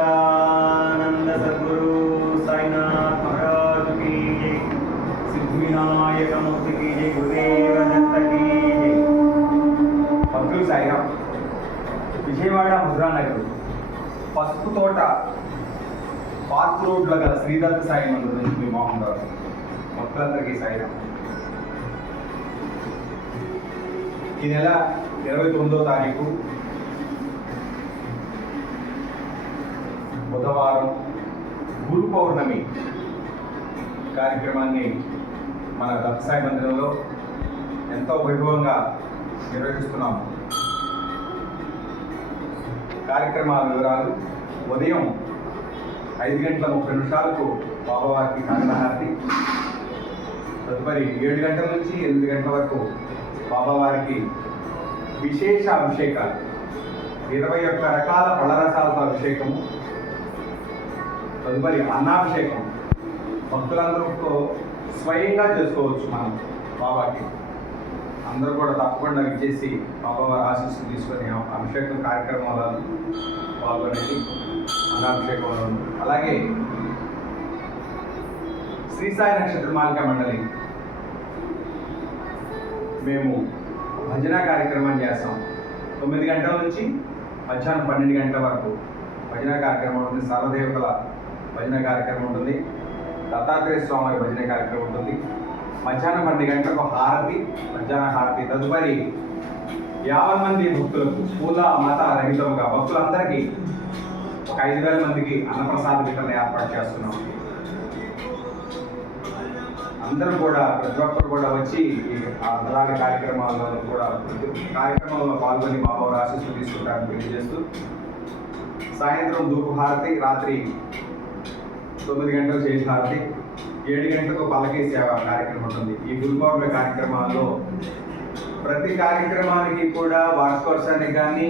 सच्चिदानंद सद्गुरु साईनाथ महाराज की जय। सिद्धिविनायक मूर्ति की जय। गुरुदेव दत्त की जय। భక్తులు సాయిరాం. విజయవాడ ముద్రానగర్ పసుపు తోట పార్క్ రోడ్లో గల శ్రీదత్త సాయి మందిరం నుంచి మీ మోహన్ గారు. భక్తులందరికీ సాయిరాం. ఈ నెల 29వ తారీఖు బుధవారం గురు పౌర్ణమి కార్యక్రమాన్ని మన దత్త సాయి మందిరంలో ఎంతో వైభవంగా నిర్వహిస్తున్నాము. కార్యక్రమాల వివరాలు: ఉదయం 5:30 బాబావారికి కాకరహారతి, తదుపరి 7 గంటల నుంచి 8 గంటల వరకు బాబావారికి విశేష అభిషేకాలు, 21 రకాల పళ్ళరసాలతో అభిషేకము, తదుపరి అన్నాభిషేకం భక్తులందరూ స్వయంగా చేసుకోవచ్చు. మనం బాబాకి అందరూ కూడా తప్పకుండా విచ్చేసి బాబావారి ఆశీస్సులు తీసుకొని అభిషేకం కార్యక్రమాలను పాల్గొనేది. అన్నాభిషేకంలో అలాగే శ్రీ సాయి నక్షత్ర మాలిక మండలి మేము భజన కార్యక్రమాన్ని చేస్తాం. 9 గంటల నుంచి మధ్యాహ్నం 12 గంటల వరకు భజన కార్యక్రమం ఉంటుంది. సర్వదేవతల భజన కార్యక్రమం ఉంటుంది. దత్తాత్రేయ స్వామి భజన కార్యక్రమం ఉంటుంది. మధ్యాహ్నం 12 గంటలకు హారతి, మధ్యాహ్న హారతి. తదుపరి 50 మంది భక్తులకు పూల మత రహితముగా భక్తులందరికీ ఒక 5,000 మందికి అన్నప్రసాద వితరణ ఏర్పాటు చేస్తున్నాం. అందరూ కూడా ప్రతి ఒక్కరు కూడా వచ్చి అలాంటి కార్యక్రమాల్లో కూడా కార్యక్రమంలో పాల్గొని బాబావారి ఆశీస్సులు తీసుకుంటారని తెలియజేస్తూ, సాయంత్రం ధూపు హారతి, రాత్రి 9 గంటలకు చేసిన హారతి, 7 గంటలకు పల్లకీ సేవ కార్యక్రమం ఉంటుంది. ఈ గురు పౌర్ణమి కార్యక్రమాల్లో ప్రతి కార్యక్రమానికి కూడా వార్షికోత్సవానికి కానీ,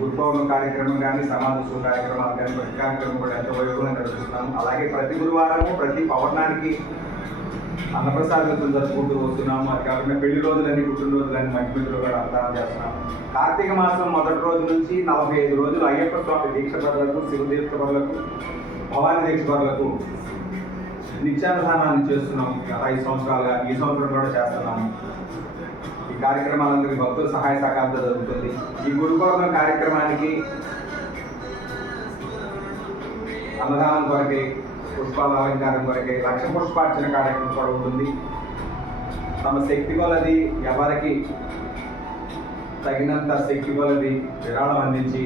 గురు పౌర్ణమి కార్యక్రమం కానీ, సమాజోత్సవ కార్యక్రమాలు కానీ ప్రతి కార్యక్రమం కూడా ఎంతో వైభవంగా నిర్వహిస్తున్నాం. అలాగే ప్రతి గురువారము ప్రతి పౌర్ణానికి అన్నప్రసాదాలు జరుపుకుంటూ వస్తున్నాము. అది కాకుండా పెళ్లి రోజులని, పుట్టినరోజులని, మంచి మిత్రులు కూడా అర్థం చేస్తున్నాము. కార్తీక మాసం మొదటి రోజు నుంచి 45 రోజులు అయ్యప్ప స్వామి దీక్షపరులకు, శివదీక్షపరులకు, భవానీ దీక్షపరులకు నిత్యాన్నదానాన్ని చేస్తున్నాము. గత 5 సంవత్సరాలుగా ఈ సంవత్సరం కూడా చేస్తున్నాము. ఈ కార్యక్రమాలందరికీ భక్తుల సహాయ సహకారంతో జరుగుతుంది. ఈ గురు పౌర్ణమి కార్యక్రమానికి అన్నదానం కొరకే, పుష్పాల అలంకారం కొరకే లక్ష పుష్పార్చన కార్యక్రమం కూడా ఉంటుంది. తమ శక్తి కొలది, ఎవరికి తగినంత శక్తి కొలది విరాళం అందించి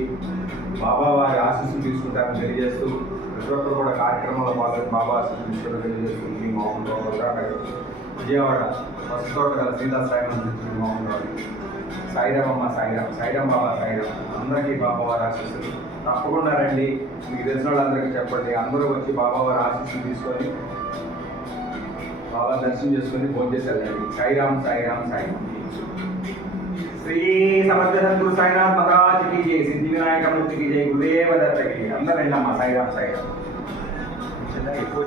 బాబావారి ఆశీస్సులు తీసుకుంటారని తెలియజేస్తూ, ప్రతి ఒక్కరు కూడా కార్యక్రమంలో పాల్గొని బాబా ఆశీస్సులు తీసుకుంటారని తెలియజేస్తూ, మీ మోహన్ రావు విజయవాడ ఫస్ట్ తోట గల శ్రీదాస్ సాయి మందిరం మోహన్ రావు. సాయిరామమ్మ సాయిరామ్, సాయిరామ్ బాబా సాయిరామ్. అందరికీ బాబావారి ఆశీస్సులు. తప్పకుండా రండి, మీకు తెలిసిన వాళ్ళందరికీ చెప్పండి. అందరూ వచ్చి బాబావారి ఆశీస్సులు తీసుకొని బాబా దర్శనం చేసుకొని ఫోన్ చేసి వెళ్ళండి. సాయిరామ్ సాయిరామ్ సాయిరామ్. శ్రీ సమర్థ సద్గురు సాయినాథ్ మహారాజ్ की जय. सिद्धि विनायक मूर्ति की जय. गुरुदेव दत्त की. అందరూ వెళ్ళమ్మా. సాయిరామ్ సాయిరామ్. ఎక్కువ